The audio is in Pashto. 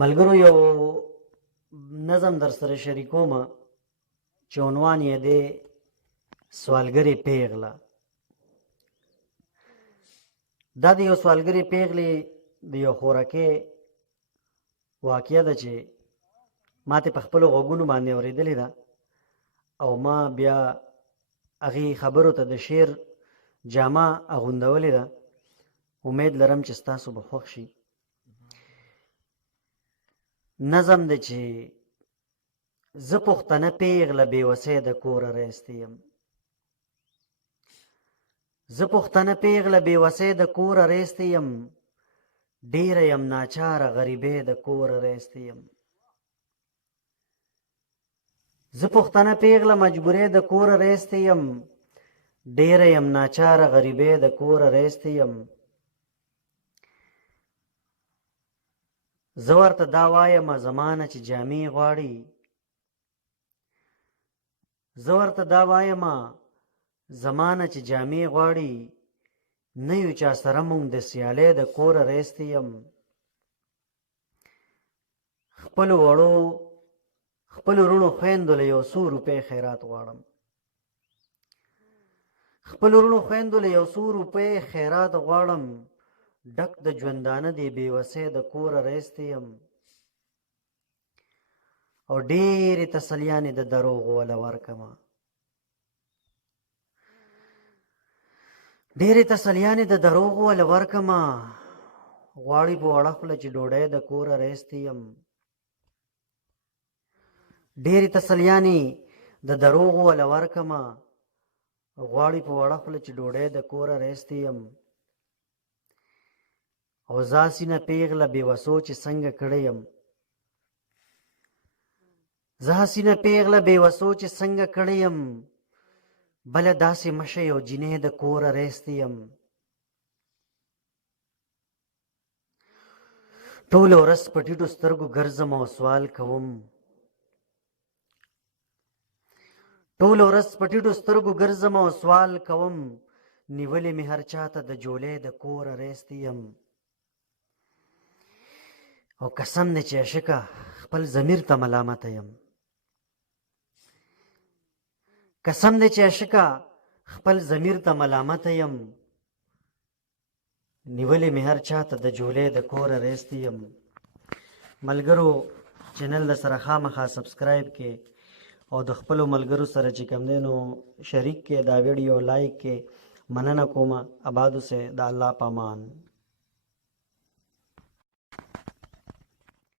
ملګرو یو نظم در سره شریکوم چې عنوان یې دی سوالګرې پیغله. دا د یو سوالګرې پیغلې د یو خوراکي واقعه ده چې ما ته په خپلو غوږونو باندې اورېدلې ده او ما بیا هغې خبرو ته د شعر جامه اغوندولې ده. امید لرم چې ستاسو به خوښ شي. نظم دی چې زه پښتنه پیغله بېوسی د کوره رایستی یم. زه پښتنه پیغله بېوسی د کوره رایستی یم. ډېره یم ناچاره غریبۍ د کوره رایستی یم. زه پښتنه پیغله مجبورۍ د کوره رایستی یم. ډېره یم ناچاره غریبۍ د کوره رایستی یم. زه ورته دا وایم زمانه چې جامې غواړي. زه ورته دا وایم زمانه چې جامې غواړي. نه یو چا سره مونږ د سیالۍ د کوره رایستی یم. خپلو وروڼو خویندو له یو څو روپۍ خیرات غواړم. خپلو وروڼو خویندو له یو څو روپۍ خیرات غواړم. ډک د ژوندانه دی بېوسی د کوره رایستی یم. او ډېرې تسلیانې د دروغو وله ورکمه. ډېرې تسلیانې د دروغو وله ورکمه. غواړي په وړه خوله چې ډوډۍ د کوره رایستی یم. ډېرې تسلیانې د دروغو وله ورکمه. غواړي په وړه خوله چې ډوډۍ د کوره رایستی یم. او زاسینه پیغله بېوسو چې څنګه کړی یم. زاسینه پیغله بېوسو چې څنګه کړی یم. بله داسې مشه یو جینۍ د کوره رایستی یم. ټوله ورځ په ټیټو سترګو ګرځم او سوال کوم. ټوله ورځ په ټیټو سترګو ګرځم او سوال کوم. نیولې مې هر چاته د جولۍ د کوره رایستی یم. او قسم دی چې عشقه خپل ضمیر ته ملامته یم. قسم دی چې عشقه خپل ضمیر ته ملامته یم. نیولې مې هر چاته د جولۍ د کوره رایستی یم. ملګرو چینل د سره خامخا سبسکرایب کې او د خپلو ملګرو سره چې کوم دی نو شریک کې دا ویډیو لایک کې. مننه کومه. آباد اوسئ. د الله په امان.